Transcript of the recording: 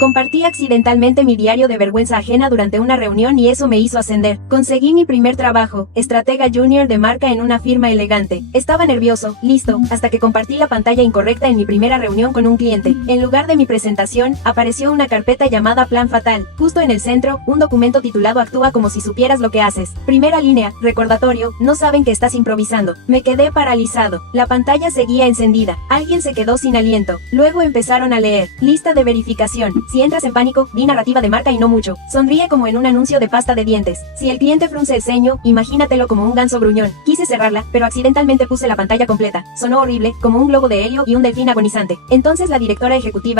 Compartí accidentalmente mi diario de vergüenza ajena durante una reunión y eso me hizo ascender. Conseguí mi primer trabajo, estratega junior de marca en una firma elegante. Estaba nervioso, listo, hasta que compartí la pantalla incorrecta en mi primera reunión con un cliente. En lugar de mi presentación, apareció una carpeta llamada Plan Fatal. Justo en el centro, un documento titulado Actúa como si supieras lo que haces. Primera línea, recordatorio, no saben que estás improvisando. Me quedé paralizado. La pantalla seguía encendida. Alguien se quedó sin aliento. Luego empezaron a leer. Lista de verificación. Si entras en pánico, di narrativa de marca y no mucho. Sonríe como en un anuncio de pasta de dientes. Si el cliente frunce el ceño, imagínatelo como un ganso gruñón. Quise cerrarla, pero accidentalmente puse la pantalla completa. Sonó horrible, como un globo de helio y un delfín agonizante. Entonces la directora ejecutiva